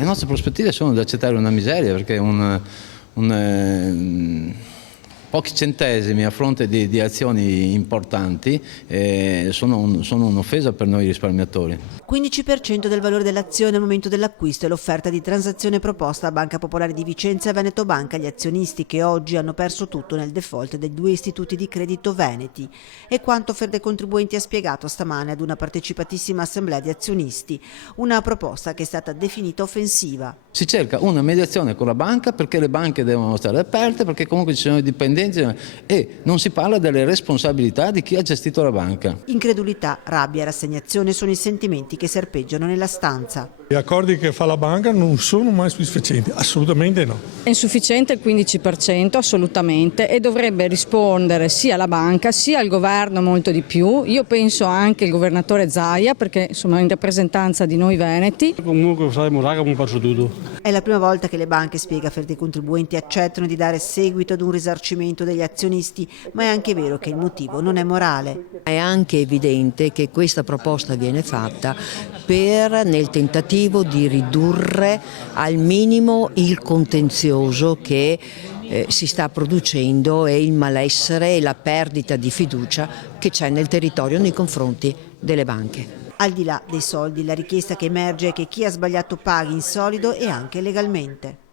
Le nostre prospettive sono di accettare una miseria, perché pochi centesimi a fronte di azioni importanti sono un'offesa per noi risparmiatori. 15% del valore dell'azione al momento dell'acquisto è l'offerta di transazione proposta a Banca Popolare di Vicenza e Veneto Banca agli azionisti, che oggi hanno perso tutto nel default dei due istituti di credito veneti. E quanto Federcontribuenti ha spiegato stamane ad una partecipatissima assemblea di azionisti, una proposta che è stata definita offensiva. Si cerca una mediazione con la banca, perché le banche devono stare aperte, perché comunque ci sono i dipendenti e non si parla delle responsabilità di chi ha gestito la banca. Incredulità, rabbia e rassegnazione sono i sentimenti che serpeggiano nella stanza. Gli accordi che fa la banca non sono mai soddisfacenti, assolutamente no. È insufficiente il 15%, assolutamente, e dovrebbe rispondere sia la banca sia il governo molto di più. Io penso anche il governatore Zaia, perché insomma in rappresentanza di noi veneti. Comunque saremo raga, abbiamo perso tutto. È la prima volta che le banche, spiega Federcontribuenti, accettano di dare seguito ad un risarcimento degli azionisti, ma è anche vero che il motivo non è morale. È anche evidente che questa proposta viene fatta nel tentativo di ridurre al minimo il contenzioso che si sta producendo e il malessere e la perdita di fiducia che c'è nel territorio nei confronti delle banche. Al di là dei soldi, la richiesta che emerge è che chi ha sbagliato paghi in solido e anche legalmente.